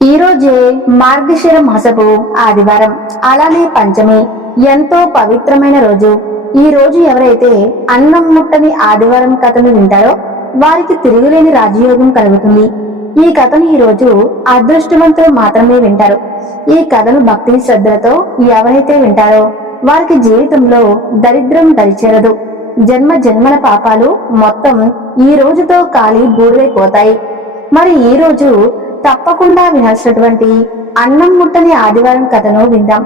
ఈ రోజే మార్గశిర మాసపు ఆదివారం, అలానే పంచమి, ఎంతో పవిత్రమైన రోజు. ఈ రోజు ఎవరైతే అన్నం ముట్టని ఆదివారం కథను వింటారో వారికి తిరుగులేని రాజయోగం కలుగుతుంది. ఈ కథను ఈ రోజు అదృష్టవంతులు మాత్రమే వింటారు. ఈ కథను భక్తి శ్రద్ధలతో ఎవరైతే వింటారో వారికి జీవితంలో దరిద్రం దరిచేరదు. జన్మ జన్మల పాపాలు మొత్తం ఈ రోజుతో కాలి బూడిదైపోతాయి. మరి ఈ రోజు తప్పకుండా వినాల్సినటువంటి అన్నం ముట్టని ఆదివారం కథను విందాం.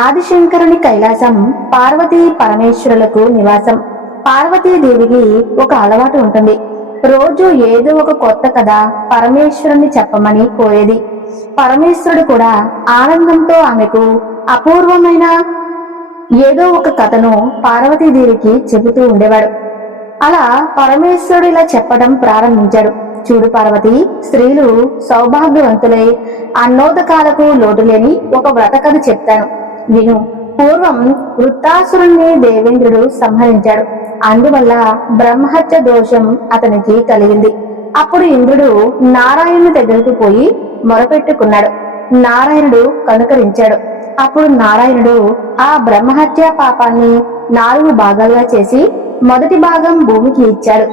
ఆదిశంకరుని కైలాసం పార్వతీ పరమేశ్వరులకు నివాసం. పార్వతీదేవికి ఒక అలవాటు ఉంటుంది. రోజు ఏదో ఒక కొత్త కథ పరమేశ్వరుని చెప్పమని కోరేది. పరమేశ్వరుడు కూడా ఆనందంతో ఆమెకు అపూర్వమైన ఏదో ఒక కథను పార్వతీదేవికి చెబుతూ ఉండేవాడు. అలా పరమేశ్వరుడు ఇలా చెప్పడం ప్రారంభించాడు. చూడు పార్వతి, స్త్రీలు సౌభాగ్యవంతులై అన్నోదకాలకు లోటు లేని ఒక వ్రత కథ చెప్తాను విను. పూర్వం వృత్తాసురుణ్ణి దేవేంద్రుడు సంహరించాడు. అందువల్ల బ్రహ్మహత్య దోషం అతనికి కలిగింది. అప్పుడు ఇంద్రుడు నారాయణుని దగ్గరకు పోయి మొరపెట్టుకున్నాడు. నారాయణుడు కనుకరించాడు. అప్పుడు నారాయణుడు ఆ బ్రహ్మహత్య పాపాన్ని 4 భాగాలుగా చేసి మొదటి భాగం భూమికి ఇచ్చాడు,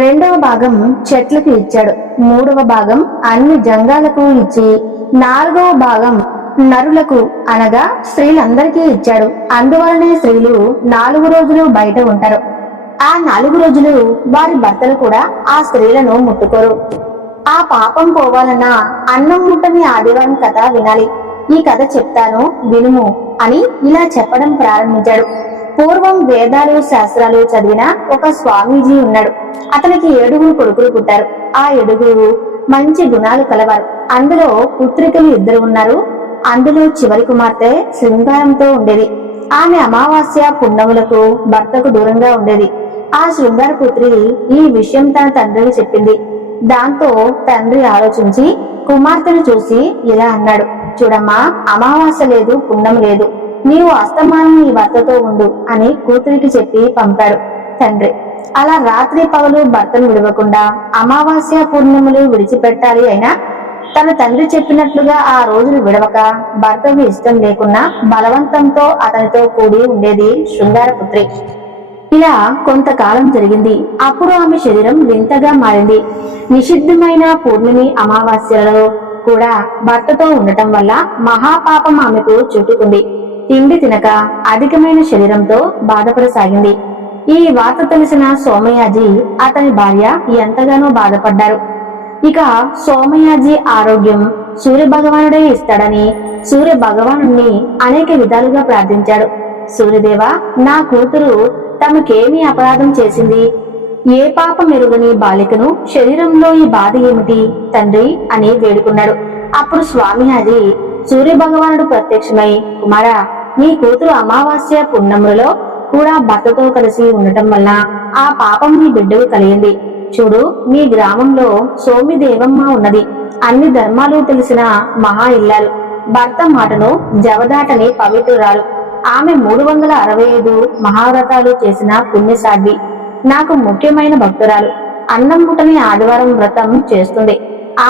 రెండవ భాగం చెట్లకు ఇచ్చాడు, మూడవ భాగం అన్ని జంగాలకు ఇచ్చి 4వ భాగం నరులకు అనగా స్త్రీలందరికీ ఇచ్చాడు. అందువలనే స్త్రీలు 4 రోజులు బయట ఉంటారు. ఆ 4 రోజులు వారి భర్తలు కూడా ఆ స్త్రీలను ముట్టుకోరు. ఆ పాపం పోవాలన్నా అన్నం ముట్టని ఆదివారం కథ వినాలి. ఈ కథ చెప్తాను వినుము అని ఇలా చెప్పడం ప్రారంభించాడు. పూర్వం వేదాలు శాస్త్రాలు చదివిన ఒక స్వామీజీ ఉన్నాడు. అతనికి 7 కొడుకులు పుట్టారు. ఆ 7 మంచి గుణాలు కలవారు. అందులో పుత్రికలు 2 ఉన్నారు. అందులో చివరి కుమార్తె శృంగారంతో ఉండేది. ఆమె అమావాస్య పున్నములకు భర్తకు దూరంగా ఉండేది. ఆ శృంగార పుత్రి ఈ విషయం తన తండ్రికి చెప్పింది. దాంతో తండ్రి ఆలోచించి కుమార్తెను చూసి ఇలా అన్నాడు, చూడమ్మా, అమావాస్య లేదు, పున్నం లేదు, నీవు అస్తమానం నీ భర్తతో ఉండు అని కూతురికి చెప్పి పంపాడు తండ్రి. అలా రాత్రి పగలు భర్తను విడవకుండా అమావాస్య పూర్ణములు విడిచిపెట్టాలి. అయినా తన తండ్రి చెప్పినట్లుగా ఆ రోజును విడవక భర్తకు ఇష్టం లేకున్నా బలవంతంతో అతనితో కూడి ఉండేది శృంగారపుత్రి. ఇలా కొంతకాలం జరిగింది. అప్పుడు ఆమె శరీరం వింతగా మారింది. నిషిద్ధమైన పూర్ణిమి అమావాస్యలలో కూడా భర్తతో ఉండటం వల్ల మహాపాపం ఆమెకు చుట్టుకుంది. తిండి తినక అధికమైన శరీరంతో బాధపడసాగింది. ఈ వార్త తెలిసిన సోమయాజి అతని భార్య ఎంతగానో బాధపడ్డారు. ఇక సోమయాజి ఆరోగ్యం సూర్య భగవానుడే ఇస్తాడని సూర్య భగవానుణ్ణి అనేక విధాలుగా ప్రార్థించాడు. సూర్యదేవ, నా కూతురు తమకేమి అపరాధం చేసింది? ఏ పాపం ఎరుగని బాలికను శరీరంలో ఈ బాధ ఏమిటి తండ్రి అని వేడుకున్నాడు. అప్పుడు స్వామియాజి సూర్య భగవానుడు ప్రత్యక్షమై, కుమారా, నీ కూతురు అమావాస్య పున్నములలో కూడా భర్తతో కలిసి ఉండటం వల్ల ఆ పాపం నీ బిడ్డకు కలిగింది. చూడు, మీ గ్రామంలో సోమిదేవమ్మ ఉన్నది. అన్ని ధర్మాలు తెలిసిన మహా ఇల్లాలు, భర్త మాటను జవదాటని పవిత్రురాలు. ఆమె 365 మహావ్రతాలు చేసిన పుణ్యసాధ్వి. నాకు ముఖ్యమైన భక్తురాలు. అన్నం ముట్టని ఆదివారం వ్రతం చేస్తుంది.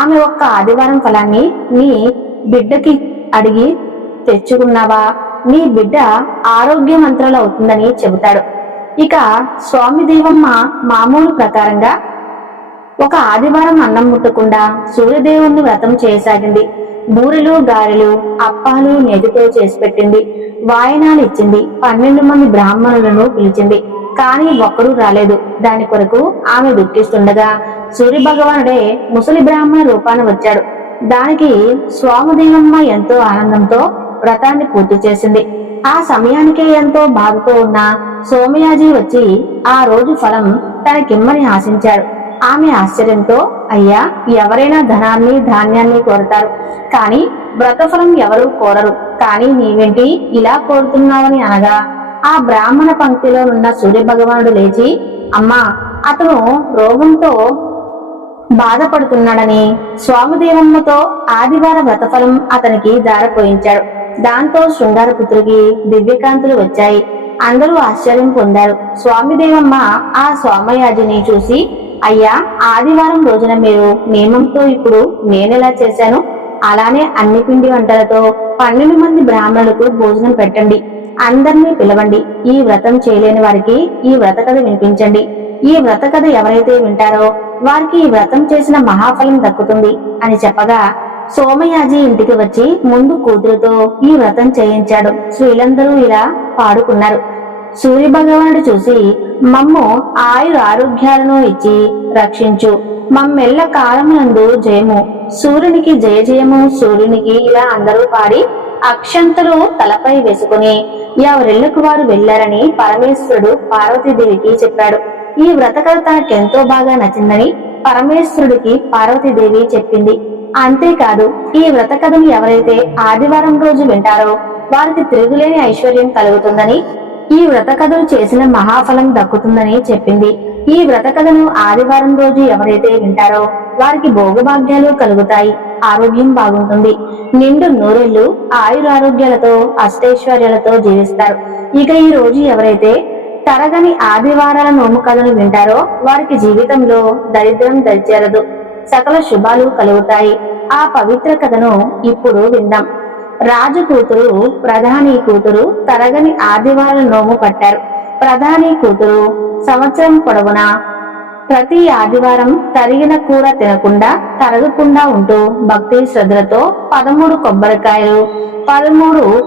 ఆమె ఒక్క ఆదివారం ఫలాన్ని నీ బిడ్డకి అడిగి తెచ్చుకున్నావా? నీ బిడ్డ ఆరోగ్యవంతులవుతుందని చెబుతాడు. ఇక స్వామి దేవమ్మ మామూలు ప్రకారంగా ఒక ఆదివారం అన్నం ముట్టకుండా సూర్యదేవుణ్ణి వ్రతం చేయసాగింది. బూరెలు, గారెలు, అప్పాలు నేతితో చేసి పెట్టింది. వాయనాలు ఇచ్చింది. 12 మంది బ్రాహ్మణులను పిలిచింది. కానీ ఒక్కరూ రాలేదు. దాని కొరకు ఆమె దుఃఖిస్తుండగా సూర్య భగవానుడే ముసలి బ్రాహ్మణ రూపాన వచ్చాడు. దానికి స్వామిదేవమ్మ ఎంతో ఆనందంతో వ్రతాన్ని పూర్తి చేసింది. ఆ సమయానికే ఎంతో బాధతో ఉన్న సోమయాజి వచ్చి ఆ రోజు ఫలం తనకిమ్మని ఆశించాడు. ఆమె ఆశ్చర్యంతో, అయ్యా, ఎవరైనా ధనాన్ని ధాన్యాన్ని కోరతారు, కానీ వ్రతఫలం ఎవరూ కోరరు, కానీ నీవేంటి ఇలా కోరుతున్నావని అనగా ఆ బ్రాహ్మణ పంక్తిలో ఉన్న సూర్య భగవానుడు లేచి, అమ్మా, అతను రోగంతో బాధపడుతున్నాడని స్వామిదేవమ్మతో ఆదివార వ్రతఫలం అతనికి దారపోయించాడు. దాంతో శృంగారపుత్రికి దివ్యకాంతులు వచ్చాయి. అందరూ ఆశ్చర్యం పొందారు. స్వామిదేవమ్మ ఆ సోమయాజిని చూసి అయ్యా, ఆదివారం రోజున మీరు నియమంతో ఇప్పుడు నేనెలా చేశాను అలానే అన్ని పిండి వంటలతో 12 మంది బ్రాహ్మణులకు భోజనం పెట్టండి, అందరినీ పిలవండి, ఈ వ్రతం చేయలేని వారికి ఈ వ్రత కథ వినిపించండి, ఈ వ్రత కథ ఎవరైతే వింటారో వారికి ఈ వ్రతం చేసిన మహాఫలం దక్కుతుంది అని చెప్పగా సోమయాజి ఇంటికి వచ్చి ముందు కూతురుతో ఈ వ్రతం చేయించాడు. స్త్రీలందరూ ఇలా పాడుకున్నారు. సూర్య భగవానుడు చూసి మమ్ము ఆయురారోగ్యాలను ఇచ్చి రక్షించు, మమ్మెల్ల కాలమునందు జయము, సూర్యునికి జయ జయము సూర్యునికి, ఇలా అందరూ పాడి అక్షంతలు తలపై వేసుకుని ఎవరిళ్లకు వారు వెళ్లారని పరమేశ్వరుడు పార్వతీదేవికి చెప్పాడు. ఈ వ్రతకథ తనకెంతో బాగా నచ్చిందని పరమేశ్వరుడికి పార్వతీదేవి చెప్పింది. అంతేకాదు, ఈ వ్రత కథను ఎవరైతే ఆదివారం రోజు వింటారో వారికి తిరుగులేని ఐశ్వర్యం కలుగుతుందని, ఈ వ్రత కథను చేసిన మహాఫలం దక్కుతుందని చెప్పింది. ఈ వ్రత కథను ఆదివారం రోజు ఎవరైతే వింటారో వారికి భోగభాగ్యాలు కలుగుతాయి, ఆరోగ్యం బాగుంటుంది, నిండు నూరేళ్లు ఆయురారోగ్యాలతో అష్టైశ్వర్యాలతో జీవిస్తారు. ఇక ఈ రోజు ఎవరైతే తరగని ఆదివారాల నోము కథను వింటారో వారికి జీవితంలో దరిద్రం దరిచేరదు, సకల శుభాలు కలుగుతాయి. ఆ పవిత్ర కథను ఇప్పుడు విందాం. రాజు కూతురు ప్రధాని కూతురు తరగని ఆదివారాల నోము పట్టారు. ప్రధాని కూతురు సంవత్సరం పొడవునా ప్రతి ఆదివారం తరిగిన కూర తినకుండా తరగకుండా ఉంటూ భక్తి శ్రద్ధలతో 13 కొబ్బరికాయలు 13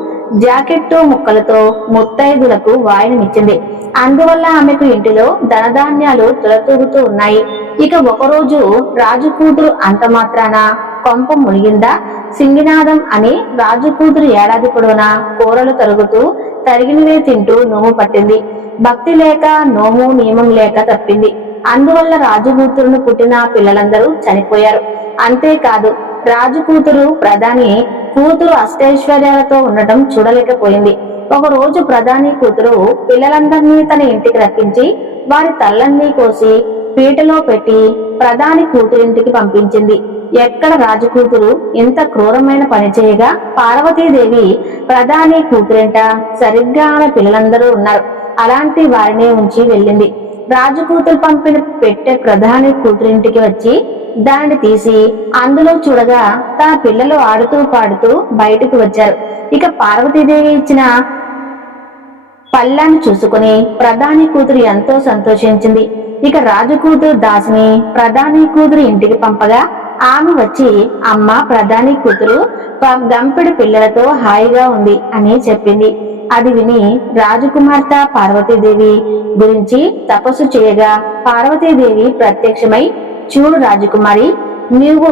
జాకెట్టు ముక్కలతో ముత్తైదులకు వాయినమిచ్చింది. అందువల్ల ఆమెకు ఇంటిలో ధనధాన్యాలు తులతూగుతూ ఉన్నాయి. ఇక ఒకరోజు రాజు కూతురు అంత మాత్రాన కొంప మునిగిందా? సింగినాదం అని రాజు కూతురు ఏడాది పొడవునా కూరలు తరుగుతూ తరిగినవే తింటూ నోము పట్టింది. భక్తి లేక నోము నియమం లేక తప్పింది. అందువల్ల రాజు కూతురును పుట్టిన పిల్లలందరూ చనిపోయారు. అంతేకాదు, రాజు కూతురు ప్రధాని కూతురు అష్టైశ్వర్యాలతో ఉండటం చూడలేకపోయింది. ఒక రోజు ప్రధాని కూతురు పిల్లలందరినీ తన ఇంటికి రప్పించి వారి తల్లన్నీ కోసి పీటలో పెట్టి ప్రధాని కూతురింటికి పంపించింది. ఎక్కడ రాజు కూతురు ఇంత క్రూరమైన పని చేయగా పార్వతీదేవి ప్రధాని కూతురింట సరిగ్గా ఆమె పిల్లలందరూ ఉన్నారు. అలాంటి వారినే ఉంచి వెళ్ళింది. రాజు కూతురు పంపిన పెట్టె ప్రధాని కూతురింటికి వచ్చి దానిని తీసి అందులో చూడగా తన పిల్లలు ఆడుతూ పాడుతూ బయటకు వచ్చారు. ఇక పార్వతీదేవి ఇచ్చిన పళ్ళాన్ని చూసుకుని ప్రధాని కూతురు ఎంతో సంతోషించింది. ఇక రాజు కూతురు దాసిని ప్రధాని కూతురు ఇంటికి పంపగా ఆమె వచ్చి అమ్మ, ప్రధాని కూతురు గంపెడు పిల్లలతో హాయిగా ఉంది అని చెప్పింది. అది విని రాజకుమార్తె పార్వతీదేవి గురించి తపస్సు చేయగా పార్వతీదేవి ప్రత్యక్షమై చూడు రాజకుమారి, నీవు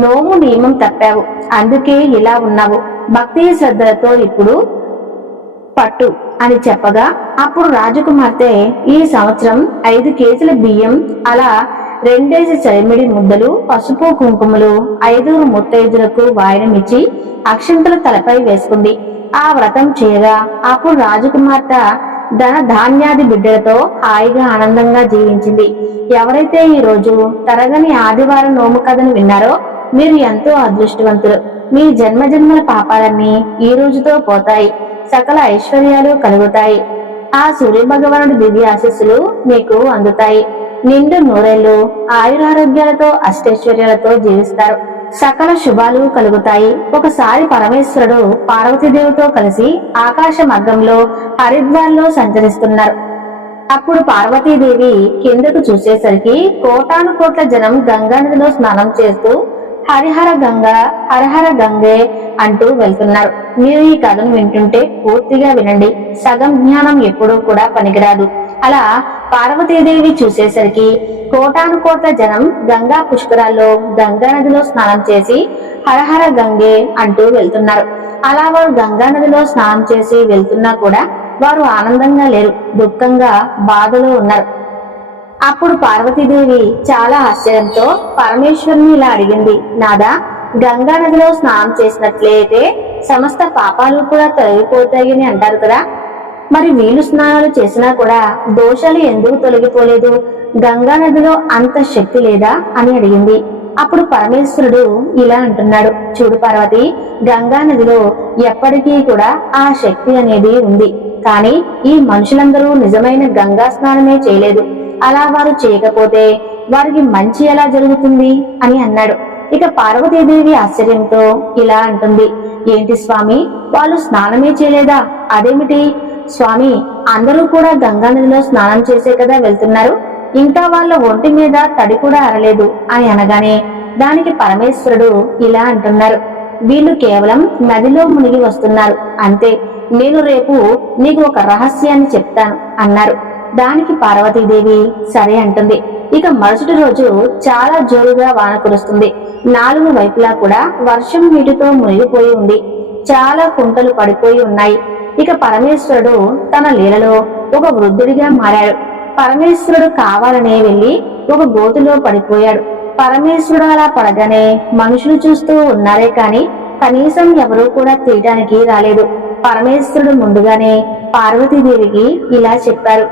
నోము నియమం తప్పావు, అందుకే ఇలా ఉన్నావు, భక్తి శ్రద్ధలతో ఇప్పుడు పట్టు అని చెప్పగా అప్పుడు రాజకుమార్తె ఈ సంవత్సరం 5 కేజీల బియ్యం, అలా 2 చలిమిడి ముద్దలు, పసుపు కుంకుమలు 5 ముత్తైదులకు వాయనమిచ్చి అక్షంతలు తలపై వేసుకుంది. ఆ వ్రతం చేయగా అప్పుడు రాజకుమార్తె ధన ధాన్యాది బిడ్డలతో హాయిగా ఆనందంగా జీవించింది. ఎవరైతే ఈ రోజు తరగని ఆదివారం నోము కథను విన్నారో మీరు ఎంతో అదృష్టవంతులు. మీ జన్మజన్మల పాపాలన్నీ ఈ రోజుతో పోతాయి, సకల ఐశ్వర్యాలు కలుగుతాయి. ఆ సూర్య భగవానుడి దివ్య ఆశీస్సులు మీకు అందుతాయి. నిండు నూరేళ్లు ఆయురారోగ్యాలతో అష్టైశ్వర్యాలతో జీవిస్తారు, సకల శుభాలు కలుగుతాయి. ఒకసారి పరమేశ్వరుడు పార్వతీదేవితో కలిసి ఆకాశ మార్గంలో హరిద్వార్లో సంచరిస్తున్నారు. అప్పుడు పార్వతీదేవి కిందకు చూసేసరికి కోటాను కోట్ల జనం గంగా నదిలో స్నానం చేస్తూ హరిహర గంగా హరహర గంగే అంటూ వెళ్తున్నారు. మీరు ఈ కథను వింటుంటే పూర్తిగా వినండి, సగం జ్ఞానం ఎప్పుడూ కూడా పనికిరాదు. అలా పార్వతీదేవి చూసేసరికి కోటాను కోట్ల జనం గంగా పుష్కరాల్లో గంగా నదిలో స్నానం చేసి హరహర గంగే అంటూ వెళ్తున్నారు. అలా వారు గంగా నదిలో స్నానం చేసి వెళ్తున్నా కూడా వారు ఆనందంగా లేరు, దుఃఖంగా బాధలో ఉన్నారు. అప్పుడు పార్వతీదేవి చాలా ఆశ్చర్యంతో పరమేశ్వరుని ఇలా అడిగింది, నాదా, గంగా నదిలో స్నానం చేసినట్లయితే సమస్త పాపాలు కూడా తొలగిపోతాయని అంటారు కదా, మరి వీళ్ళు స్నానాలు చేసినా కూడా దోషాలు ఎందుకు తొలగిపోలేదు? గంగా నదిలో అంత శక్తి లేదా అని అడిగింది. అప్పుడు పరమేశ్వరుడు ఇలా అంటున్నాడు, చూడు పార్వతి, గంగా నదిలో ఎప్పటికీ కూడా ఆ శక్తి అనేది ఉంది. కానీ ఈ మనుషులందరూ నిజమైన గంగా స్నానమే చేయలేదు. అలా వారు చేయకపోతే వారికి మంచి ఎలా జరుగుతుంది అని అన్నాడు. ఇక పార్వతీదేవి ఆశ్చర్యంతో ఇలా అంటుంది, ఏంటి స్వామి, వాళ్ళు స్నానమే చేయలేదా? అదేమిటి స్వామి, అందరూ కూడా గంగా నదిలో స్నానం చేసే కదా వెళ్తున్నారు, ఇంకా వాళ్ళ ఒంటి మీద తడి కూడా అరలేదు అని అనగానే దానికి పరమేశ్వరుడు ఇలా అంటున్నారు, వీళ్ళు కేవలం నదిలో మునిగి వస్తున్నారు అంతే, నేను రేపు నీకు ఒక రహస్యాన్ని చెప్తాను అన్నారు. దానికి పార్వతీదేవి సరే అంటుంది. ఇక మరుసటి రోజు చాలా జోరుగా వాన కురుస్తుంది. 4 వైపులా కూడా వర్షం నీటితో మునిగిపోయి ఉంది. చాలా కుంటలు పడిపోయి ఉన్నాయి. ఇక పరమేశ్వరుడు తన లీలలో ఒక వృద్ధుడిగా మారాడు. పరమేశ్వరుడు కావాలనే వెళ్లి ఒక గోతిలో పడిపోయాడు. పరమేశ్వరుడు అలా పడగానే మనుషులు చూస్తూ ఉన్నారే కాని కనీసం ఎవరూ కూడా తీయడానికి రాలేదు. పరమేశ్వరుడు ముందుగానే పార్వతీదేవికి ఇలా చెప్పారు.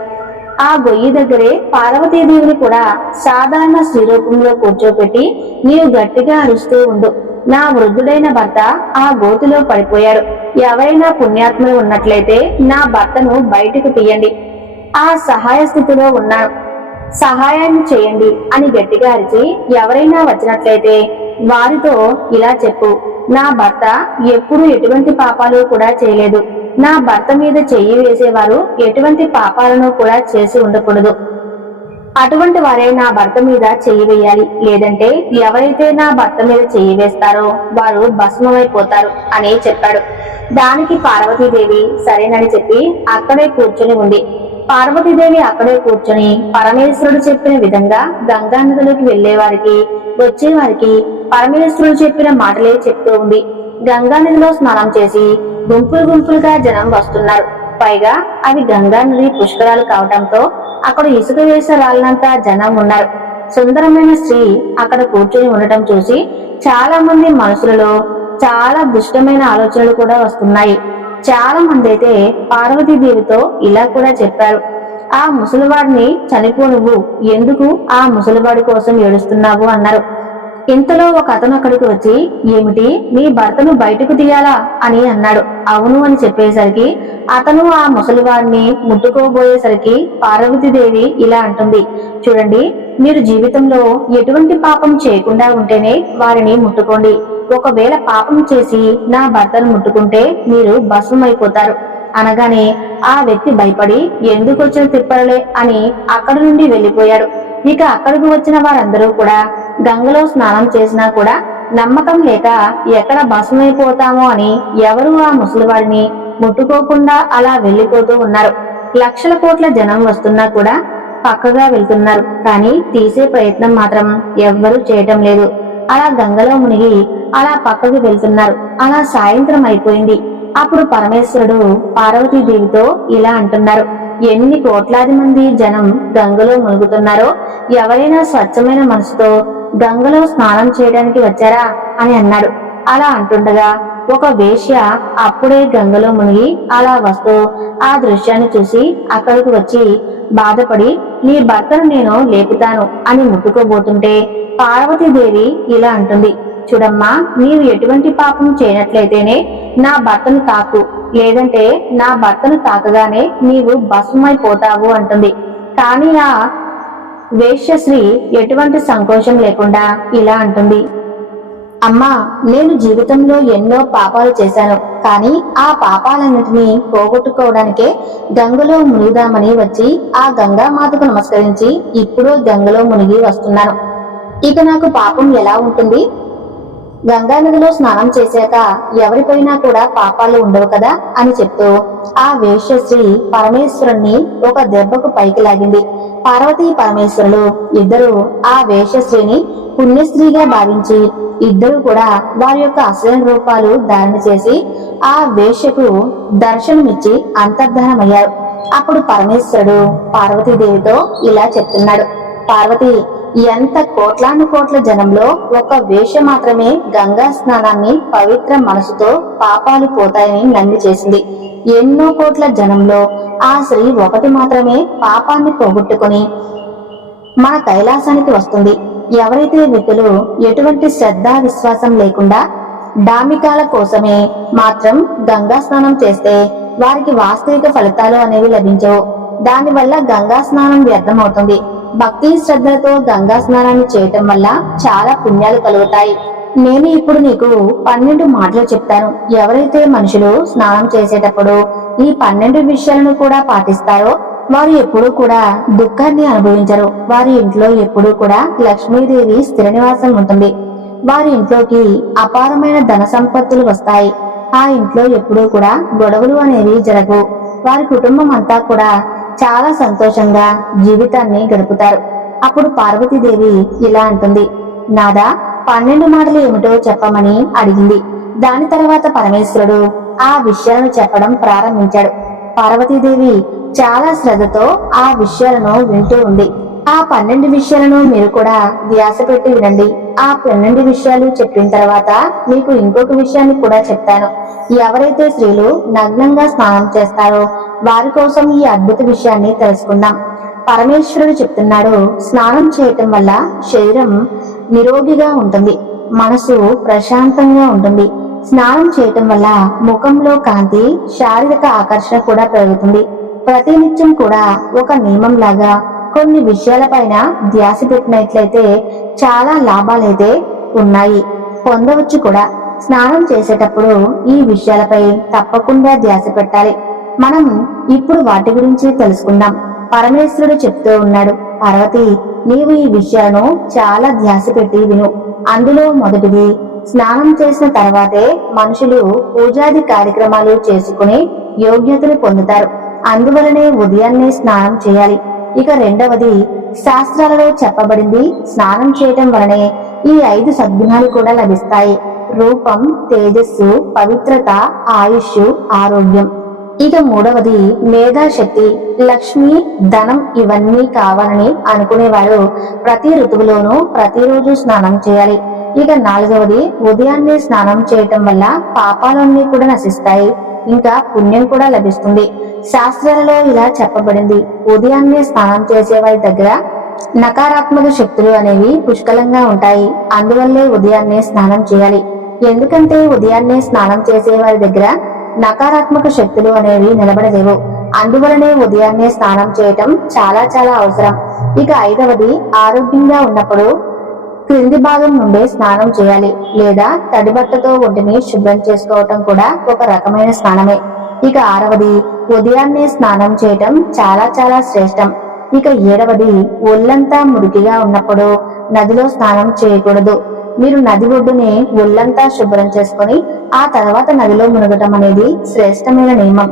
ఆ గొయ్యి దగ్గరే పార్వతీదేవిని కూడా సాధారణ స్త్రీరూపంలో కూర్చోపెట్టి నీవు గట్టిగా అరుస్తూ ఉండు, నా వృద్ధుడైన భర్త ఆ గోతిలో పడిపోయాడు, ఎవరైనా పుణ్యాత్ములు ఉన్నట్లయితే నా భర్తను బయటకు తీయండి, ఆ సహాయ స్థితిలో ఉన్నాను, సహాయాన్ని చేయండి అని గట్టిగా అరిచి ఎవరైనా వచ్చినట్లయితే వారితో ఇలా చెప్పు, నా భర్త ఎప్పుడూ ఎటువంటి పాపాలు కూడా చేయలేదు, నా భర్త మీద చెయ్యి వేసేవారు ఎటువంటి పాపాలను కూడా చేసి ఉండకూడదు, అటువంటి వారే నా భర్త మీద చెయ్యి వేయాలి, లేదంటే ఎవరైతే నా భర్త మీద చెయ్యి వేస్తారో వారు భస్మమైపోతారు అని చెప్పాడు. దానికి పార్వతీదేవి సరేనని చెప్పి అక్కడే కూర్చొని ఉంది. పార్వతీదేవి అక్కడే కూర్చొని పరమేశ్వరుడు చెప్పిన విధంగా గంగా నదిలోకి వెళ్లే వారికి వచ్చేవారికి పరమేశ్వరుడు చెప్పిన మాటలే చెప్తూ ఉంది. గంగా నదిలో స్నానం చేసి గుంపులు గుంపులుగా జనం వస్తున్నారు. పైగా అవి గంగా నది పుష్కరాలు కావటంతో అక్కడ ఇసుక వేసే రాళ్ళంతా జనం ఉన్నారు. సుందరమైన స్త్రీ అక్కడ కూర్చొని ఉండటం చూసి చాలా మంది మనసులలో చాలా దుష్టమైన ఆలోచనలు కూడా వస్తున్నాయి. చాలా మంది అయితే పార్వతీదేవితో ఇలా కూడా చెప్పారు, ఆ ముసలివాడిని చనిపో, నువ్వు ఎందుకు ఆ ముసలివాడి కోసం ఏడుస్తున్నావు అన్నారు. ఇంతలో ఒక అతను అక్కడికి వచ్చి, ఏమిటి, నీ భర్తను బయటకు తీయాలా అని అన్నాడు. అవును అని చెప్పేసరికి అతను ఆ ముసలివాడిని ముట్టుకోబోయేసరికి పార్వతీదేవి ఇలా అంటుంది, చూడండి, మీరు జీవితంలో ఎటువంటి పాపం చేయకుండా ఉంటేనే వారిని ముట్టుకోండి, ఒకవేళ పాపం చేసి నా భర్తను ముట్టుకుంటే మీరు భస్మమైపోతారు అనగానే ఆ వ్యక్తి భయపడి ఎందుకు వచ్చిన తిప్పలే అని అక్కడి నుండి వెళ్లిపోయాడు. ఇక అక్కడికి వచ్చిన వారందరూ కూడా గంగలో స్నానం చేసినా కూడా నమ్మకం లేక ఎక్కడ భస్మైపోతామో అని ఎవరు ఆ ముసలివాడిని ముట్టుకోకుండా అలా వెళ్లిపోతూ ఉన్నారు. లక్షల కోట్ల జనం వస్తున్నా కూడా పక్కగా వెళ్తున్నారు, కానీ తీసే ప్రయత్నం మాత్రం ఎవ్వరూ చేయటం లేదు. అలా గంగలో మునిగి అలా పక్కకు వెళ్తున్నారు. అలా సాయంత్రం అయిపోయింది. అప్పుడు పరమేశ్వరుడు పార్వతీదేవితో ఇలా అంటున్నారు, ఎన్ని కోట్లాది మంది జనం గంగలో మునుగుతున్నారో ఎవరైనా స్వచ్ఛమైన మనసుతో గంగలో స్నానం చేయడానికి వచ్చారా అని అన్నాడు. అలా అంటుండగా ఒక వేశ్య అప్పుడే గంగలో మునిగి అలా వస్తూ ఆ దృశ్యాన్ని చూసి అక్కడికి వచ్చి బాధపడి, నీ భర్తను నేను లేపుతాను అని ముట్టుకోబోతుంటే పార్వతీదేవి ఇలా అంటుంది, చూడమ్మా, నీవు ఎటువంటి పాపం చేయనట్లయితేనే నా భర్తను తాకు, లేదంటే నా భర్తను తాకగానే నీవు భస్మైపోతావు అంటుంది. కానీ ఆ వేశ్యశ్రీ ఎటువంటి సంకోచం లేకుండా ఇలా అంటుంది, అమ్మా, నేను జీవితంలో ఎన్నో పాపాలు చేశాను, కానీ ఆ పాపాలన్నిటినీ పోగొట్టుకోవడానికే గంగలో మునిగిదామని వచ్చి ఆ గంగామాతకు నమస్కరించి ఇప్పుడు గంగలో మునిగి వస్తున్నాను. ఇక నాకు పాపం ఎలా ఉంటుంది? గంగా నదిలో స్నానం చేశాక ఎవరిపైనా కూడా పాపాలు ఉండవు కదా అని చెప్తూ ఆ వేశ్యశ్రీ పరమేశ్వరుణ్ణి ఒక దెబ్బకు పైకి లాగింది. పార్వతీ పరమేశ్వరులు ఇద్దరు ఆ వేశ్యశ్రీని పుణ్యస్త్రీగా భావించి ఇద్దరు కూడా వారి యొక్క అసలైన రూపాలు ధారణ చేసి ఆ వేశ్యకు దర్శనమిచ్చి అంతర్ధానమయ్యారు. అప్పుడు పరమేశ్వరుడు పార్వతీదేవితో ఇలా చెప్తున్నాడు, పార్వతి, ఎంత కోట్లాను కోట్ల జనంలో ఒక వేశ్య మాత్రమే గంగా స్నానాన్ని పవిత్ర మనసుతో పాపాలు పోతాయని నమ్మి చేసింది. ఎన్నో కోట్ల జనంలో ఆ స్త్రీ ఒకటి మాత్రమే పాపాన్ని పోగొట్టుకుని మన కైలాసానికి వస్తుంది. ఎవరైతే వ్యక్తులు ఎటువంటి శ్రద్ధ విశ్వాసం లేకుండా డామికాల కోసమే మాత్రం గంగా స్నానం చేస్తే వారికి వాస్తవిక ఫలితాలు అనేవి లభించవు. దానివల్ల గంగా స్నానం వ్యర్థమవుతుంది. భక్తి శ్రద్ధలతో గంగా స్నానాన్ని చేయటం వల్ల చాలా పుణ్యాలు కలుగుతాయి. నేను ఇప్పుడు నీకు 12 మాటలు చెప్తాను. ఎవరైతే మనుషులు స్నానం చేసేటప్పుడు ఈ 12 విషయాలను కూడా పాటిస్తారో వారు ఎప్పుడూ కూడా దుఃఖాన్ని అనుభవించరు. వారి ఇంట్లో ఎప్పుడూ కూడా లక్ష్మీదేవి స్థిర నివాసం ఉంటుంది. వారి ఇంట్లోకి అపారమైన ధన సంపత్తులు వస్తాయి. ఆ ఇంట్లో ఎప్పుడూ కూడా గొడవలు అనేవి జరగవు. వారి కుటుంబం అంతా కూడా చాలా సంతోషంగా జీవితాన్ని గడుపుతారు. అప్పుడు పార్వతీదేవి ఇలా అంటుంది, నాదా 12 మాటలు ఏమిటో చెప్పమని అడిగింది. దాని తర్వాత పరమేశ్వరుడు ఆ విషయాలను చెప్పడం ప్రారంభించాడు. పార్వతీదేవి చాలా శ్రద్ధతో ఆ విషయాలను వింటూ ఉంది. ఆ 12 విషయాలను మీరు కూడా ధ్యాస పెట్టి వినండి. ఆ 12 విషయాలు చెప్పిన తర్వాత మీకు ఇంకొక విషయాన్ని కూడా చెప్తాను. ఎవరైతే స్త్రీలు నగ్నంగా స్నానం చేస్తారో వారి కోసం ఈ అద్భుత విషయాన్ని తెలుసుకుందాం. పరమేశ్వరుడు చెప్తున్నాడు, స్నానం చేయటం వల్ల శరీరం నిరోగిగా ఉంటుంది, మనసు ప్రశాంతంగా ఉంటుంది. స్నానం చేయటం వల్ల ముఖంలో కాంతి, శారీరక ఆకర్షణ కూడా పెరుగుతుంది. ప్రతినిత్యం కూడా ఒక నియమం లాగా కొన్ని విషయాలపైన ధ్యాస పెట్టినట్లయితే చాలా లాభాలైతే ఉన్నాయి, పొందవచ్చు కూడా. స్నానం చేసేటప్పుడు ఈ విషయాలపై తప్పకుండా ధ్యాస పెట్టాలి. మనం ఇప్పుడు వాటి గురించి తెలుసుకుందాం. పరమేశ్వరుడు చెప్తూ ఉన్నాడు, పార్వతి నీవు ఈ విషయాలను చాలా ధ్యాస పెట్టి విను. అందులో మొదటిది, స్నానం చేసిన తర్వాతే మనుషులు పూజాది కార్యక్రమాలు చేసుకుని యోగ్యతను పొందుతారు. అందువలనే ఉదయాన్నే స్నానం చేయాలి. ఇక రెండవది, శాస్త్రాలలో చెప్పబడింది స్నానం చేయటం వలనే ఈ 5 సద్గుణాలు కూడా లభిస్తాయి. రూపం, తేజస్సు, పవిత్రత, ఆయుష్, ఆరోగ్యం. ఇక మూడవది, మేధాశక్తి, లక్ష్మి, ధనం ఇవన్నీ కావాలని అనుకునేవారు ప్రతి ఋతువులోనూ ప్రతిరోజు స్నానం చేయాలి. ఇక నాలుగవది, ఉదయాన్నే స్నానం చేయటం వల్ల పాపాలన్నీ కూడా నశిస్తాయి, ఇంకా పుణ్యం కూడా లభిస్తుంది. శాస్త్రాలలో ఇలా చెప్పబడింది, ఉదయాన్నే స్నానం చేసే వారి దగ్గర నకారాత్మక శక్తులు అనేవి పుష్కలంగా ఉంటాయి. అందువల్లే ఉదయాన్నే స్నానం చేయాలి. ఎందుకంటే ఉదయాన్నే స్నానం చేసే వారి దగ్గర నకారాత్మక శక్తులు అనేవి నిలబడలేవు. అందువలనే ఉదయాన్నే స్నానం చేయటం చాలా చాలా అవసరం. ఇక ఐదవది, ఆరోగ్యంగా ఉన్నప్పుడు క్రింది భాగం నుండే స్నానం చేయాలి, లేదా తడిబట్టతో ఒంటిని శుభ్రం చేసుకోవటం కూడా ఒక రకమైన స్నానమే. ఇక ఆరవది, ఉదయాన్నే స్నానం చేయటం చాలా చాలా శ్రేష్టం. ఇక ఏడవది, ఒళ్ళంతా మురికిగా ఉన్నప్పుడు నదిలో స్నానం చేయకూడదు. మీరు నది ఒడ్డునే ఒళ్ళంతా శుభ్రం చేసుకొని ఆ తర్వాత నదిలో మునగటం అనేది శ్రేష్టమైన నియమం.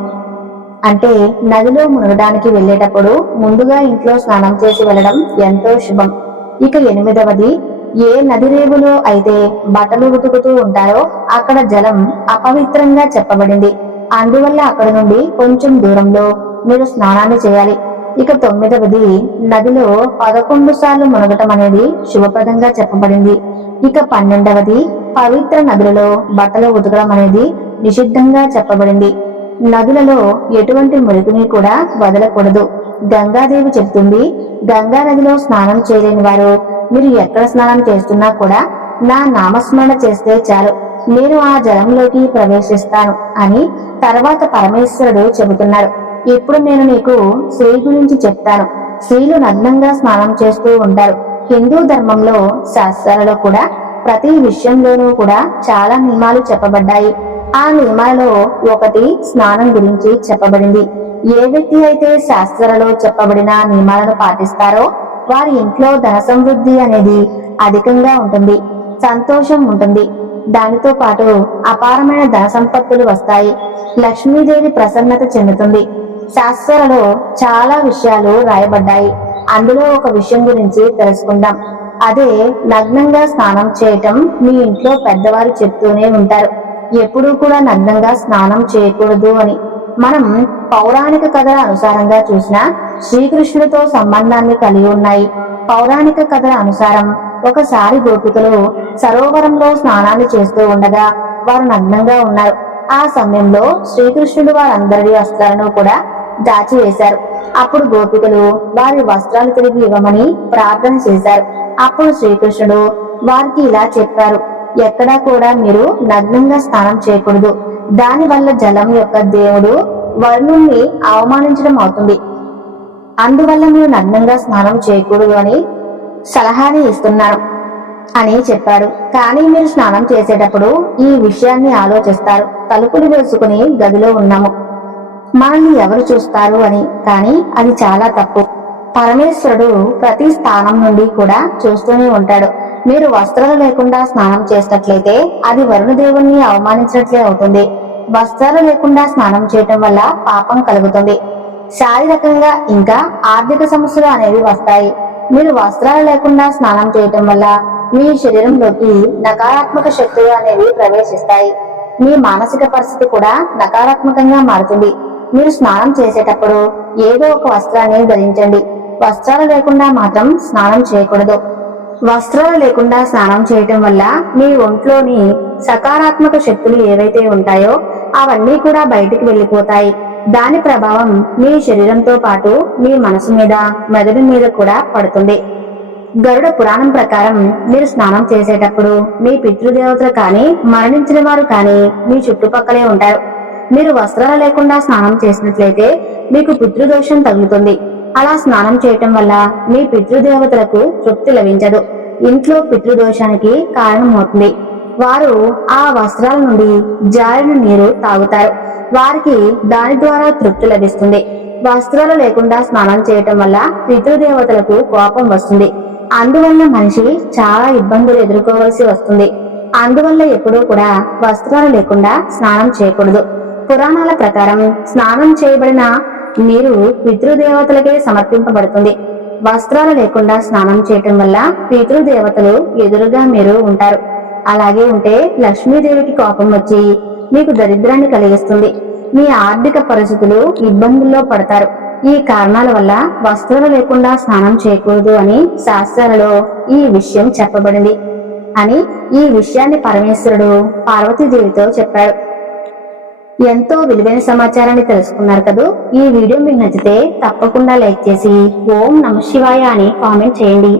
అంటే నదిలో మునగడానికి వెళ్ళేటప్పుడు ముందుగా ఇంట్లో స్నానం చేసి వెళ్ళడం ఎంతో శుభం. ఇక ఎనిమిదవది, ఏ నది రేవులో అయితే బట్టలు ఉతుకుతూ ఉంటారో అక్కడ జలం అపవిత్రంగా చెప్పబడింది. అందువల్ల అక్కడ నుండి కొంచెం దూరంలో మీరు స్నానాన్ని చేయాలి. ఇక తొమ్మిదవది, నదిలో 11 సార్లు మునగటం అనేది శుభప్రదంగా చెప్పబడింది. ఇక 12వది, పవిత్ర నదులలో బట్టలు ఉతకడం అనేది నిషిద్ధంగా చెప్పబడింది. నదులలో ఎటువంటి మురికిని కూడా వదలకూడదు. గంగాదేవి చెప్తుంది, గంగా నదిలో స్నానం చేయలేని వారు మీరు ఎక్కడ స్నానం చేస్తున్నా కూడా నా నామస్మరణ చేస్తే చాలు, నేను ఆ జలంలోకి ప్రవేశిస్తాను అని తర్వాత పరమేశ్వరుడు చెబుతున్నారు. ఇప్పుడు నేను నీకు స్త్రీ గురించి చెప్తాను. స్త్రీలు నగ్నంగా స్నానం చేస్తూ ఉంటారు. హిందూ ధర్మంలో శాస్త్రాలలో కూడా ప్రతి విషయంలోనూ కూడా చాలా నియమాలు చెప్పబడ్డాయి. ఆ నియమాలలో ఒకటి స్నానం గురించి చెప్పబడింది. ఏ వ్యక్తి అయితే శాస్త్రాలలో చెప్పబడిన నియమాలను పాటిస్తారో వారి ఇంట్లో ధన సమృద్ధి అనేది అధికంగా ఉంటుంది, సంతోషం ఉంటుంది. దానితో పాటు అపారమైన ధన సంపత్తులు వస్తాయి, లక్ష్మీదేవి ప్రసన్నత చెందుతుంది. శాస్త్రాలలో చాలా విషయాలు రాయబడ్డాయి. అందులో ఒక విషయం గురించి తెలుసుకుందాం. అదే నగ్నంగా స్నానం చేయటం. మీ ఇంట్లో పెద్దవారు చెప్తూనే ఉంటారు, ఎప్పుడూ కూడా నగ్నంగా స్నానం చేయకూడదు అని. మనం పౌరాణిక కథల అనుసారంగా చూసినా శ్రీకృష్ణుడితో సంబంధాన్ని కలిగి ఉన్నాయి. పౌరాణిక కథల అనుసారం ఒకసారి గోపికలు సరోవరంలో స్నానాలు చేస్తూ ఉండగా వారు నగ్నంగా ఉన్నారు. ఆ సమయంలో శ్రీకృష్ణుడు వారందరి వస్త్రాలను కూడా దాచివేశారు. అప్పుడు గోపికలు వారి వస్త్రాలు తిరిగి ఇవ్వమని ప్రార్థన చేశారు. అప్పుడు శ్రీకృష్ణుడు వారికి ఇలా చెప్పారు, ఎక్కడా కూడా మీరు నగ్నంగా స్నానం చేయకూడదు. దాని వల్ల జలం యొక్క దేవుడు వరుణుణ్ణి అవమానించడం అవుతుంది. అందువల్ల మీరు నగ్నంగా స్నానం చేయకూడదు అని సలహాని ఇస్తున్నాను అని చెప్పాడు. కానీ మీరు స్నానం చేసేటప్పుడు ఈ విషయాన్ని ఆలోచిస్తారు, తలుపులు వేసుకుని గదిలో ఉన్నాము, మనల్ని ఎవరు చూస్తారు అని. కానీ అది చాలా తప్పు. పరమేశ్వరుడు ప్రతి స్థానం నుండి కూడా చూస్తూనే ఉంటాడు. మీరు వస్త్రాలు లేకుండా స్నానం చేసినట్లయితే అది వరుణదేవుణ్ణి అవమానించినట్లే అవుతుంది. వస్త్రాలు లేకుండా స్నానం చేయటం వల్ల పాపం కలుగుతుంది. శారీరకంగా ఇంకా ఆర్థిక సమస్యలు అనేవి వస్తాయి. మీరు వస్త్రాలు లేకుండా స్నానం చేయటం వల్ల మీ శరీరంలోకి నకారాత్మక శక్తులు అనేవి ప్రవేశిస్తాయి. మీ మానసిక పరిస్థితి కూడా నకారాత్మకంగా మారుతుంది. మీరు స్నానం చేసేటప్పుడు ఏదో ఒక వస్త్రాన్ని ధరించండి. వస్త్రాలు లేకుండా మాత్రం స్నానం చేయకూడదు. వస్త్రాలు లేకుండా స్నానం చేయటం వల్ల మీ ఒంట్లోని సకారాత్మక శక్తులు ఏవైతే ఉంటాయో అవన్నీ కూడా బయటికి వెళ్ళిపోతాయి. దాని ప్రభావం మీ శరీరంతో పాటు మీ మనసు మీద, మెదడు మీద కూడా పడుతుంది. గరుడ పురాణం ప్రకారం మీరు స్నానం చేసేటప్పుడు మీ పితృదేవతలు కానీ మరణించిన వారు కానీ మీ చుట్టుపక్కలే ఉంటారు. మీరు వస్త్రాలు లేకుండా స్నానం చేసినట్లయితే మీకు పితృదోషం తగులుతుంది. అలా స్నానం చేయటం వల్ల మీ పితృదేవతలకు తృప్తి లభించదు. ఇంట్లో పితృదోషానికి కారణమవుతుంది. వారు ఆ వస్త్రాల నుండి జారిన నీరు తాగుతారు. వారికి దాని ద్వారా తృప్తి లభిస్తుంది. వస్త్రాలు లేకుండా స్నానం చేయటం వల్ల పితృదేవతలకు కోపం వస్తుంది. అందువల్ల మనిషి చాలా ఇబ్బందులు ఎదుర్కోవలసి వస్తుంది. అందువల్ల ఎప్పుడూ కూడా వస్త్రాలు లేకుండా స్నానం చేయకూడదు. పురాణాల ప్రకారం స్నానం చేయబడిన నీరు పితృదేవతలకే సమర్పింపబడుతుంది. వస్త్రాలు లేకుండా స్నానం చేయటం వల్ల పితృదేవతలు ఎదురుగా మీరు ఉంటారు. అలాగే ఉంటే లక్ష్మీదేవికి కోపం వచ్చి మీకు దరిద్రాన్ని కలిగిస్తుంది. మీ ఆర్థిక పరిస్థితులు ఇబ్బందుల్లో పడతారు. ఈ కారణాల వల్ల వస్త్రాలు లేకుండా స్నానం చేయకూడదు అని శాస్త్రాలలో ఈ విషయం చెప్పబడింది అని ఈ విషయాన్ని పరమేశ్వరుడు పార్వతీదేవితో చెప్పాడు. ఎంతో విలువైన సమాచారాన్ని తెలుసుకున్నారు కదూ. ఈ వీడియో మీకు నచ్చితే తప్పకుండా లైక్ చేసి ఓం నమః శివాయ అని కామెంట్ చేయండి.